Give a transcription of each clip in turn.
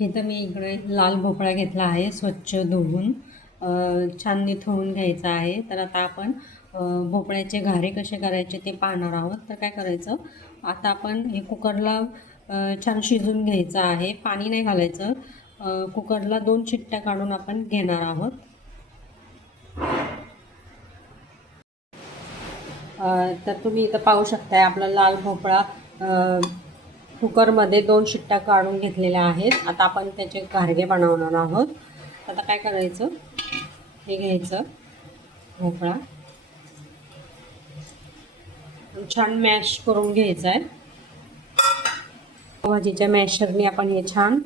इथं मी इकडे लाल भोपळा घेतला आहे, स्वच्छ धुवून छान निथळून घ्यायचा आहे. तर आता आपण भोपळ्याचे घारे कसे करायचे ते पाहणार आहोत. तर काय करायचं, आता आपण हे कुकरला छान शिजवून घ्यायचं आहे, पाणी नाही घालायचं. कुकरला 2 शिट्ट्या काढून आपण घेणार आहोत. तर तुम्ही इथं पाहू शकताय आपला लाल भोपळा कुकरमध्ये 2 शिट्ट्या काढून घेतलेल्या आहेत. आता आपण त्याचे घारगे बनवणार आहोत. आता काय करायचं, हे घ्यायचं भोपळा छान मॅश करून घ्यायचं आहे. भाजीच्या मॅशरने आपण हे छान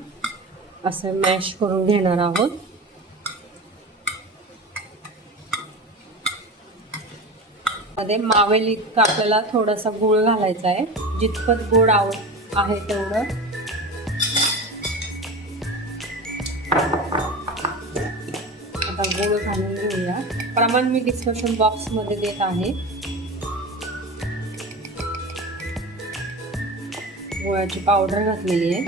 असं मॅश करून घेणार आहोत. मध्ये मावेल इतकं आपल्याला थोडासा गूळ घालायचा आहे, जितपत गोड आहे तेवढं. आता गूळ घालून घेऊया. प्रमाण मी डिस्क्रिप्शन बॉक्समध्ये देत आहे. गुळाची पावडर घातलेली आहे.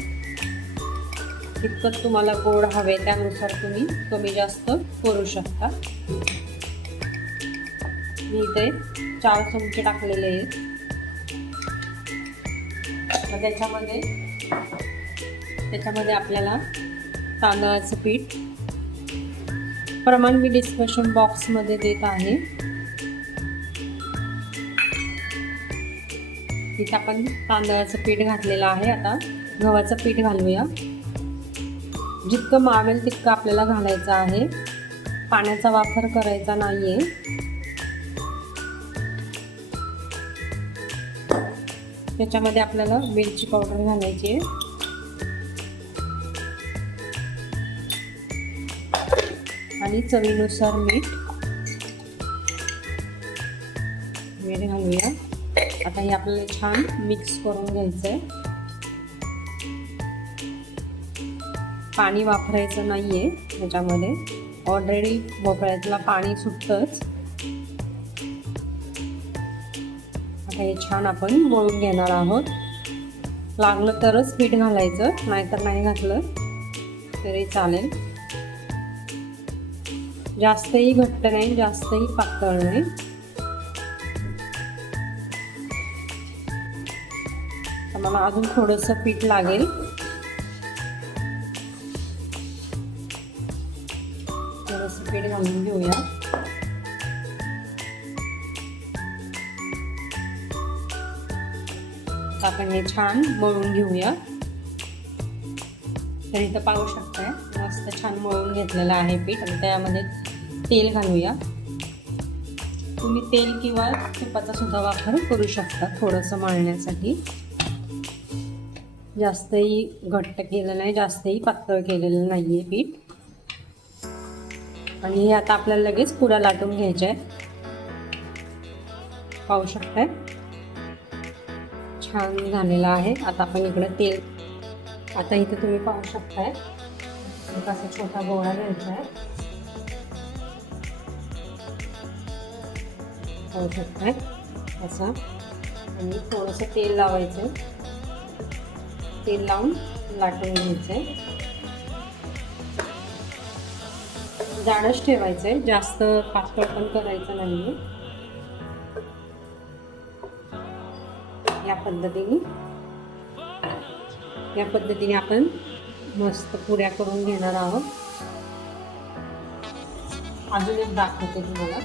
जितपत तुम्हाला गोड हवे त्यानुसार तुम्ही कमी जास्त करू शकता. मी इथे 4 चमचे टाकलेले आहेत. त्याच्यामध्ये आपल्याला तांदळाचं पीठ, प्रमाण मी डिस्क्रिप्शन बॉक्समध्ये देत आहे. इथे आपण तांदळाचं पीठ घातलेलं आहे. आता गव्हाचं पीठ घालूया. जितकं मावेल तितकं आपल्याला घालायचं आहे, पाण्याचा वापर करायचा नाहीये. त्याच्यामध्ये आपल्याला मिरची पावडर घालायची आहे आणि चवीनुसार मीठ घालूया. आता हे आपल्याला छान मिक्स करून घ्यायचं आहे. पाणी वापरायचं नाहीये त्याच्यामध्ये, ऑलरेडी भोपळ्यातला पाणी सुटतंच. आता हे छान आपण मळून घेणार आहोत. लागलं तरच पीठ घालायचं, नाहीतर नाही घातलं तरी चालेल. जास्तही घट्ट नाही, जास्तही पातळ नाही. मला अजून थोडंसं पीठ लागेल. थोडंसं पीठ घालून घेऊया. आपण हे छान मळून घेऊया. तर इथं पाहू शकताय मस्त छान मळून घेतलेलं आहे पीठ. आणि त्यामध्ये तेल घालूया. तुम्ही तेल किंवा तुपाचा सुद्धा वापर करू शकता थोडंसं मळण्यासाठी. जास्तही घट्ट केलं नाही, जास्तही पातळ केलेलं नाहीये पीठ. आणि हे आता आपल्याला लगेच पुऱ्या लाटून घ्यायच्या आहेत. पाहू शकताय छान झालेला आहे. आता आपण इकडे तेल, आता इथे तुम्ही पाहू शकताय एक असा छोटा गोळा घ्यायचा आहे. पाहू शकताय असा, आणि थोडंसं तेल लावायचं. तेल लावून लाटून घ्यायचंय. जाडच ठेवायचंय, जास्त पातळ पण करायचं नाहीये. या पद्धतीने आपण मस्त पुऱ्या करून घेणार आहोत. अजून एक दाखवते तुम्हाला.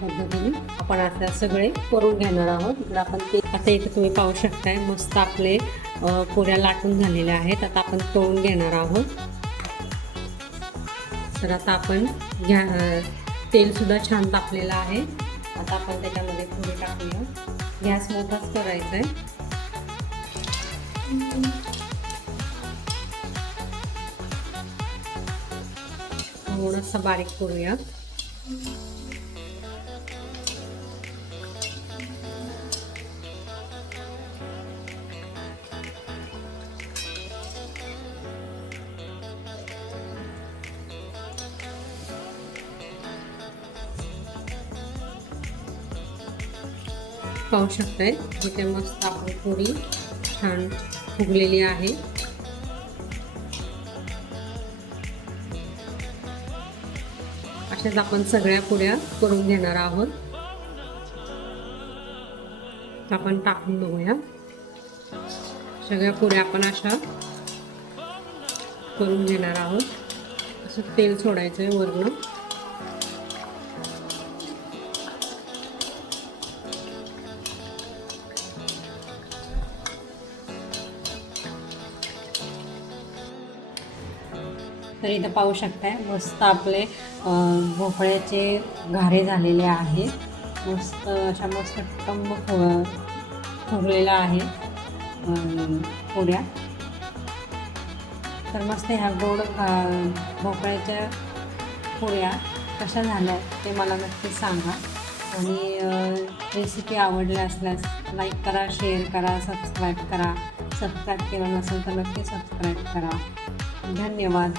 पद्धतीने आपण आता सगळे करून घेणार आहोत. इकडे आपण ते आता इथे तुम्ही पाहू शकताय मस्त आपले पुऱ्या लाटून झालेल्या आहेत. आता आपण तळून घेणार आहोत. तर आता आपण तेल सुद्धा छान तापलेलं आहे. आता आपण त्याच्यामध्ये पुरी टाकूया. गॅस मोठाच करायचा आहे. थोडंसं बारीक करूया. पाहू शकताय इथे मस्त आपली पुरी छान फुगलेली आहे. अशाच आपण सगळ्या पुऱ्या करून घेणार आहोत. आपण टाकून बघूया. सगळ्या पुऱ्या आपण अशा करून घेणार आहोत. असं तेल सोडायचं आहे वरून. तर इथं पाहू शकताय मस्त आपले भोपळ्याचे घारे झालेले आहे. मस्त अशा मस्त टम्म फुगलेला आहे पुऱ्या. तर मस्त ह्या गोड भोपळ्याच्या पुऱ्या कशा झाल्या ते मला नक्की सांगा. आणि रेसिपी आवडली असल्यास लाईक करा, शेअर करा, सबस्क्राईब करा. सबस्क्राईब केलं नसेल तर नक्की सबस्क्राईब करा. धन्यवाद.